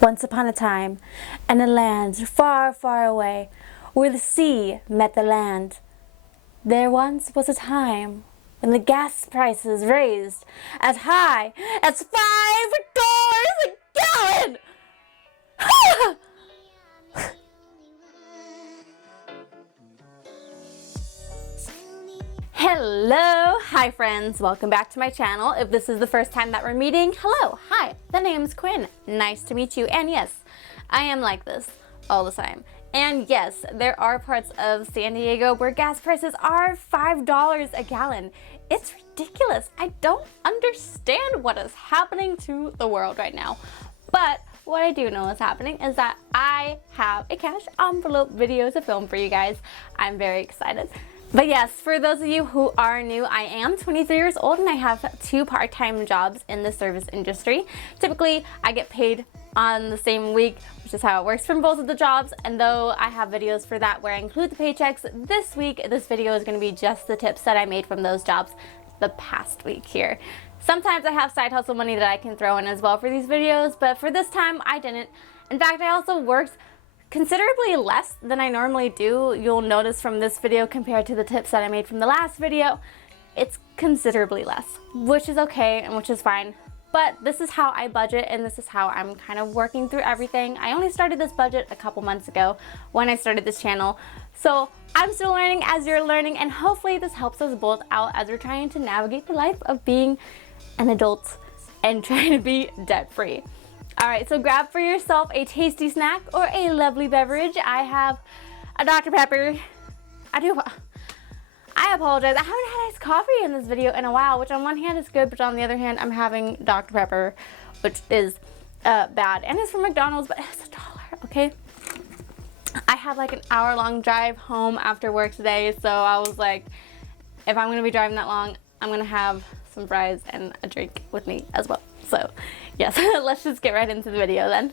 Once upon a time, in a land far, far away, where the sea met the land, there once was a time when the gas prices raised as high as $5 a gallon! Hello! Hi friends! Welcome back to my channel. If this is the first time that we're meeting, hello! Hi! The name's Quinn. Nice to meet you. And yes, I am like this all the time. And yes, there are parts of San Diego where gas prices are $5 a gallon. It's ridiculous. I don't understand what is happening to the world right now. But what I do know is happening is that I have a cash envelope video to film for you guys. I'm very excited. But yes, for those of you who are new, I am 23 years old and I have 2 part-time jobs in the service industry. Typically, I get paid on the same week, which is how it works from both of the jobs. And though I have videos for that where I include the paychecks, this week, this video is going to be just the tips that I made from those jobs the past week here. Sometimes I have side hustle money that I can throw in as well for these videos, but for this time, I didn't. In fact, I also worked considerably less than I normally do. You'll notice from this video compared to the tips that I made from the last video, it's considerably less, which is okay and which is fine. But this is how I budget and this is how I'm kind of working through everything. I only started this budget a couple months ago when I started this channel. So I'm still learning as you're learning, and hopefully this helps us both out as we're trying to navigate the life of being an adult and trying to be debt-free. Alright, so grab for yourself a tasty snack or a lovely beverage. I have a Dr. Pepper. I apologize. I haven't had iced coffee in this video in a while, which on one hand is good, but on the other hand, I'm having Dr. Pepper, which is bad. And it's from McDonald's, but it's $1, okay? I had like an hour-long drive home after work today, so I was like, if I'm going to be driving that long, I'm going to have some fries and a drink with me as well. So yes, let's just get right into the video then.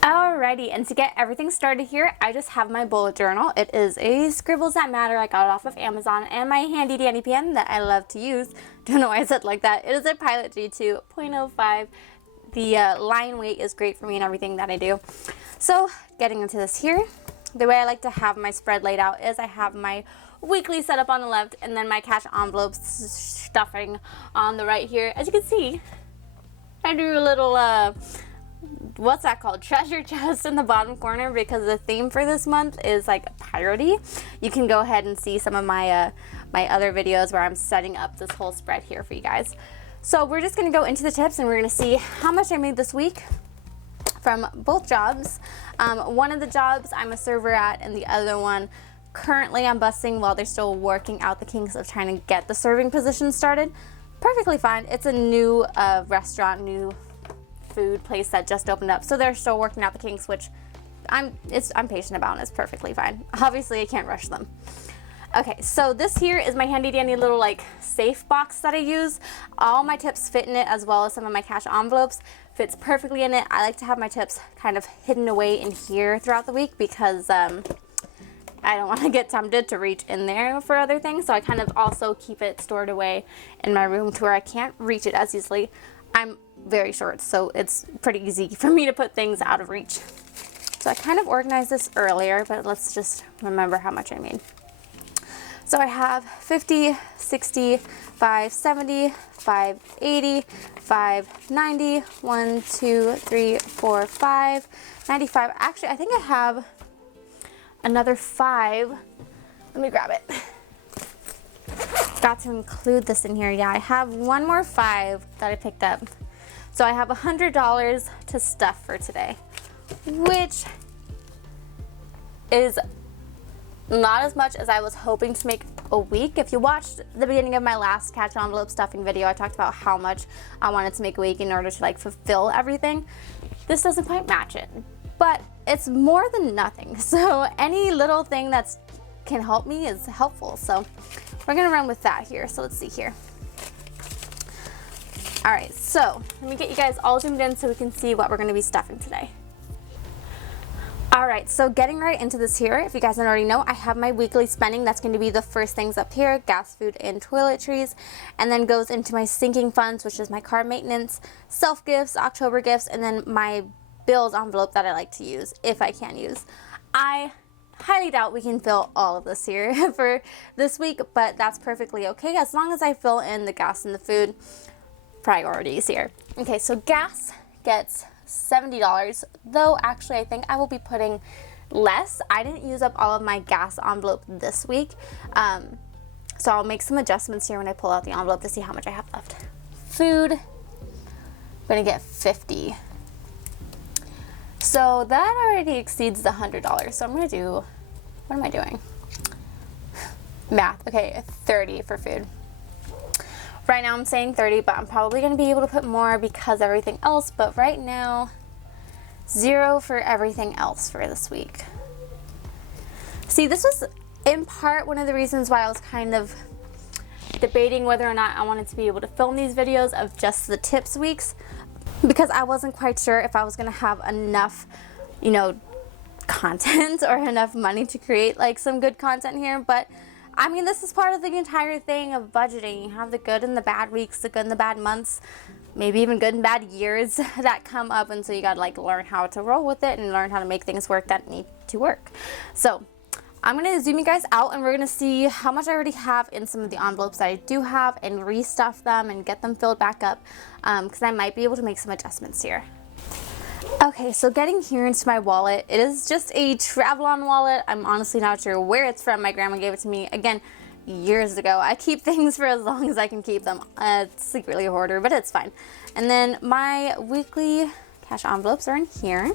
Alrighty, and to get everything started here, I just have my bullet journal. It is a Scribbles That Matter. I got it off of Amazon, and my handy dandy pen that I love to use. Don't know why I said it like that. It is a Pilot G2 0.05. The line weight is great for me and everything that I do. So getting into this here, the way I like to have my spread laid out is I have my weekly setup on the left and then my cash envelope stuffing on the right here. As you can see, I do a little what's that called, treasure chest in the bottom corner, because the theme for this month is like piratey. You can go ahead and see some of my my other videos where I'm setting up this whole spread here for you guys. So we're just going to go into the tips and we're going to see how much I made this week from both jobs. One of the jobs I'm a server at, and the other one currently I'm busing while they're still working out the kinks of trying to get the serving position started. Perfectly fine. It's a new restaurant, new food place that just opened up, so they're still working out the kinks, which I'm patient about, and it's perfectly fine. Obviously, I can't rush them. Okay, so this here is my handy dandy little like safe box that I use. All my tips fit in it, as well as some of my cash envelopes. Fits perfectly in it. I like to have my tips kind of hidden away in here throughout the week because I don't want to get tempted to reach in there for other things, so I kind of also keep it stored away in my room to where I can't reach it as easily. I'm very short, so it's pretty easy for me to put things out of reach. So I kind of organized this earlier, but let's just remember how much I made. So I have 50, 60, 570, 580, 590, 1, 2, 3, 4, 5, 95. Actually, I think I have another 5. Let me grab it. Got to include this in here. Yeah, I have one more 5 that I picked up. So I have $100 to stuff for today, which is not as much as I was hoping to make a week. If you watched the beginning of my last cash envelope stuffing video, I talked about how much I wanted to make a week in order to like fulfill everything. This doesn't quite match it, but it's more than nothing. So any little thing that can help me is helpful. So we're gonna run with that here. So let's see here. All right, so let me get you guys all zoomed in so we can see what we're gonna be stuffing today. All right, so getting right into this here, if you guys don't already know, I have my weekly spending. That's going to be the first things up here, gas, food, and toiletries, and then goes into my sinking funds, which is my car maintenance, self gifts, October gifts, and then my bills envelope that I like to use, if I can use. I highly doubt we can fill all of this here for this week, but that's perfectly okay as long as I fill in the gas and the food priorities here. Okay, so gas gets $70, though actually I think I will be putting less. I didn't use up all of my gas envelope this week, so I'll make some adjustments here when I pull out the envelope to see how much I have left. Food, I'm gonna get 50. So that already exceeds the $100. So I'm gonna do, what am I doing? Math, okay, 30 for food. Right now I'm saying 30, but I'm probably gonna be able to put more because everything else, but right now, 0 for everything else for this week. See, this was in part one of the reasons why I was kind of debating whether or not I wanted to be able to film these videos of just the tips weeks, because I wasn't quite sure if I was gonna have enough, you know, content or enough money to create like some good content here. But I mean, this is part of the entire thing of budgeting. You have the good and the bad weeks, the good and the bad months, maybe even good and bad years that come up, and so you gotta like learn how to roll with it and learn how to make things work that need to work. So I'm gonna zoom you guys out and we're gonna see how much I already have in some of the envelopes that I do have and restuff them and get them filled back up, because I might be able to make some adjustments here. Okay, so getting here into my wallet, it is just a travel-on wallet. I'm honestly not sure where it's from. My grandma gave it to me, again, years ago. I keep things for as long as I can keep them. It's secretly a hoarder, but it's fine. And then my weekly cash envelopes are in here.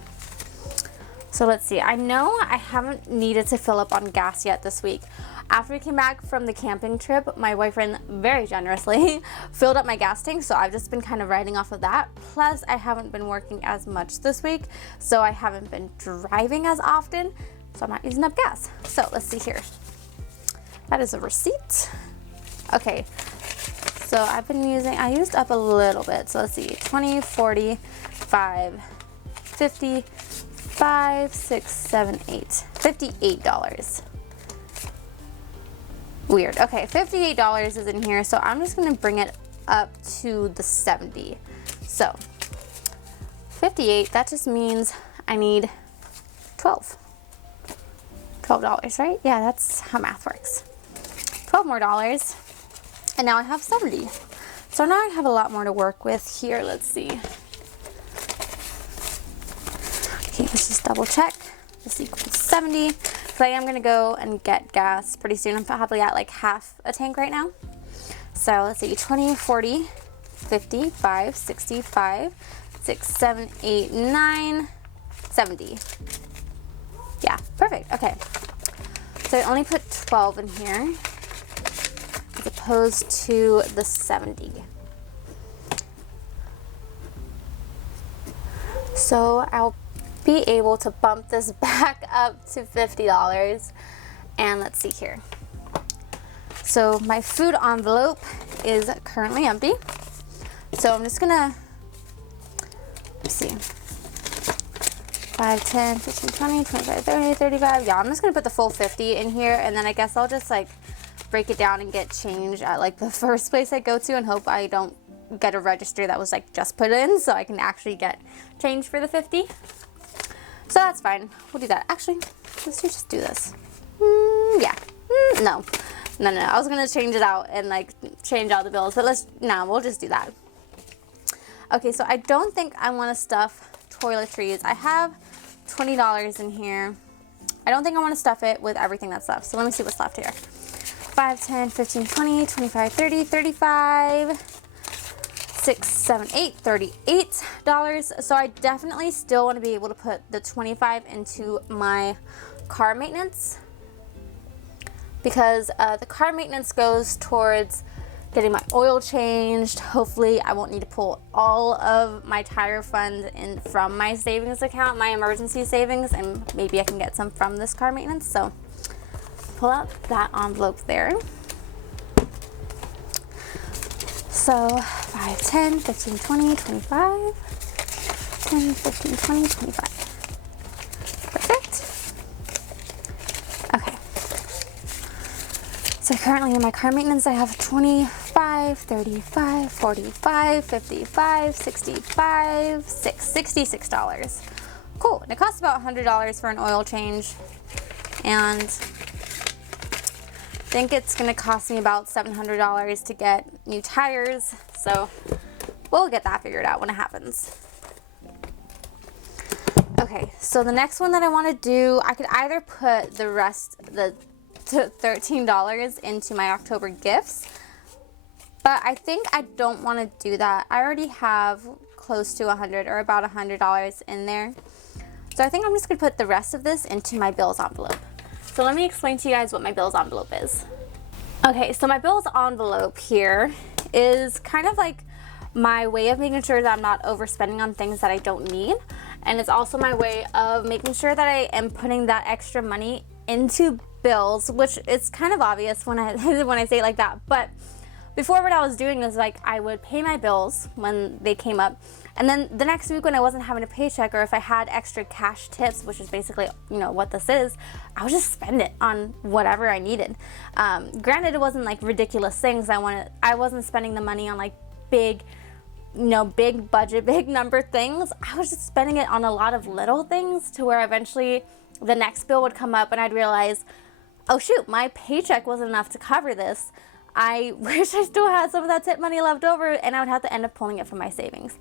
So let's see, I know I haven't needed to fill up on gas yet this week. After we came back from the camping trip, my boyfriend very generously filled up my gas tank, so I've just been kind of riding off of that. Plus, I haven't been working as much this week, so I haven't been driving as often, so I'm not using up gas. So let's see here. That is a receipt. Okay, so I used up a little bit, so let's see, 20, 40, 5, 50, 5, 6, 7, 8, $58. Weird. Okay, $58 is in here, so I'm just gonna bring it up to the 70. So 58, that just means I need $12, right? Yeah, that's how math works. $12 more, and now I have 70. So now I have a lot more to work with here. Let's see. Okay, let's just double check. This equals 70. So I am gonna go and get gas pretty soon. I'm probably at like half a tank right now. So let's see, 20, 40, 50, 5, 65, 6, 7, 8, 9, 70. Yeah, perfect, okay. So I only put 12 in here as opposed to the 70. So I'll be able to bump this back up to $50. And let's see here. So my food envelope is currently empty. So I'm just gonna, let's see, 5, 10, 15, 20, 25, 30, 35. Yeah, I'm just gonna put the full 50 in here, and then I guess I'll just like break it down and get change at like the first place I go to and hope I don't get a register that was like just put in, so I can actually get change for the 50. So that's fine. We'll do that. Actually, let's just do this. Yeah. No. I was gonna change it out and like change all the bills, but we'll just do that. Okay, so I don't think I want to stuff toiletries. I have $20 in here. I don't think I want to stuff it with everything that's left. So let me see what's left here. 5, 10, 15, 20, 25, 30, 35. 6, 7, 8, $38. So I definitely still want to be able to put the 25 into my car maintenance, because the car maintenance goes towards getting my oil changed. Hopefully I won't need to pull all of my tire fund in from my savings account, my emergency savings, and maybe I can get some from this car maintenance. So pull out that envelope there. So 5, 10, 15, 20, 25, 10, 15, 20, 25. Perfect. Okay. So currently in my car maintenance, I have 25, 35, 45, 55, 65, $66. Cool. And it costs about $100 for an oil change. And I think it's going to cost me about $700 to get new tires. So we'll get that figured out when it happens. Okay, so the next one that I want to do, I could either put the rest, the $13 into my October gifts, but I think I don't want to do that. I already have close to $100 or about $100 in there. So I think I'm just going to put the rest of this into my bills envelope. So let me explain to you guys what my bills envelope is. Okay, so my bills envelope here is kind of like my way of making sure that I'm not overspending on things that I don't need. And it's also my way of making sure that I am putting that extra money into bills, which is kind of obvious when I when I say it like that. But before, what I was doing is like I would pay my bills when they came up, and then the next week when I wasn't having a paycheck, or if I had extra cash tips, which is basically, you know, what this is, I would just spend it on whatever I needed. Granted, it wasn't like ridiculous things. I wasn't spending the money on like big, you know, big budget, big number things. I was just spending it on a lot of little things, to where eventually the next bill would come up and I'd realize, oh shoot, my paycheck wasn't enough to cover this. I wish I still had some of that tip money left over, and I would have to end up pulling it from my savings.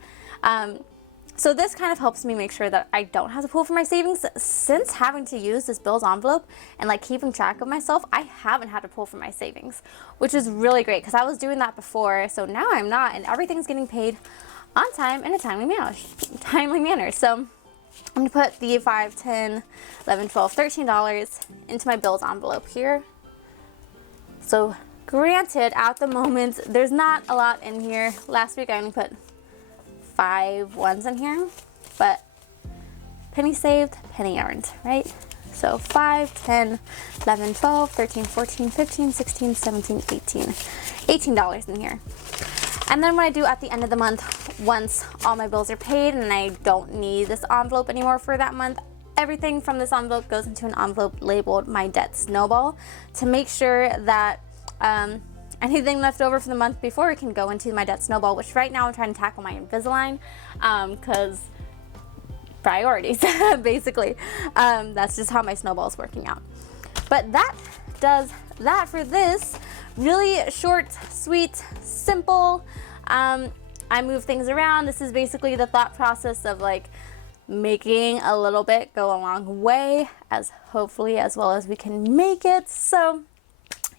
So this kind of helps me make sure that I don't have to pull from my savings. Since having to use this bills envelope and like keeping track of myself, I haven't had to pull from my savings, which is really great because I was doing that before. So now I'm not, and everything's getting paid on time in a timely manner. So I'm gonna put the $5, $10, $11, $12, $13 into my bills envelope here. So granted, at the moment, there's not a lot in here. Last week I only put 5 ones in here, but penny saved, penny earned, right? So 5, 10, 11, 12, 13, 14, 15, 16, 17, 18. $18 in here. And then what I do at the end of the month, once all my bills are paid and I don't need this envelope anymore for that month, everything from this envelope goes into an envelope labeled My Debt Snowball, to make sure that anything left over from the month before can go into my debt snowball, which right now I'm trying to tackle my Invisalign, because priorities, basically. That's just how my snowball is working out. But that does that for this. Really short, sweet, simple. I move things around. This is basically the thought process of like making a little bit go a long way, as hopefully as well as we can make it. So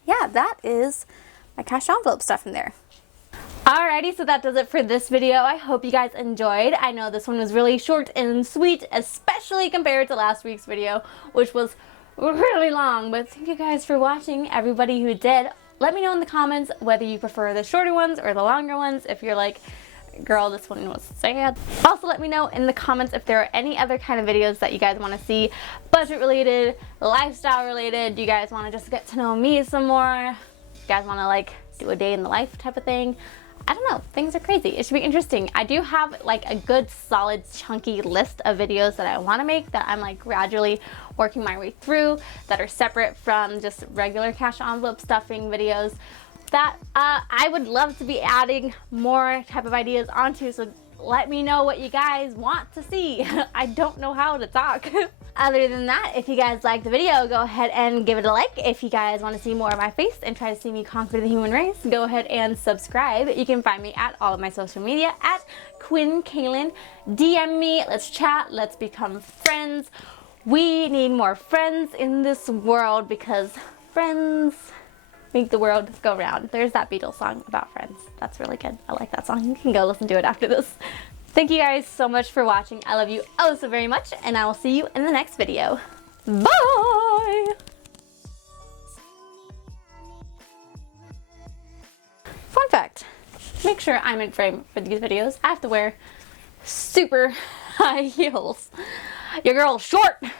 yeah, that is my cash envelope stuff in there. Alrighty, so that does it for this video. I hope you guys enjoyed. I know this one was really short and sweet, especially compared to last week's video, which was really long. But thank you guys for watching, everybody who did. Let me know in the comments whether you prefer the shorter ones or the longer ones. If you're like, girl, this one was sad. Also, let me know in the comments if there are any other kind of videos that you guys want to see, budget related, lifestyle related. Do you guys want to just get to know me some more? You guys want to like do a day in the life type of thing? I don't know, things are crazy. It should be interesting. I do have like a good solid chunky list of videos that I want to make, that I'm like gradually working my way through, that are separate from just regular cash envelope stuffing videos, that I would love to be adding more type of ideas onto. So let me know what you guys want to see. I don't know how to talk. Other than that, if you guys liked the video, go ahead and give it a like. If you guys want to see more of my face and try to see me conquer the human race, go ahead and subscribe. You can find me at all of my social media at QuinneKalyn. DM me, let's chat, let's become friends. We need more friends in this world, because friends make the world go round. There's that Beatles song about friends. That's really good. I like that song. You can go listen to it after this. Thank you guys so much for watching. I love you oh so very much, and I will see you in the next video. Bye! Fun fact, make sure I'm in frame for these videos. I have to wear super high heels. Your girl's short.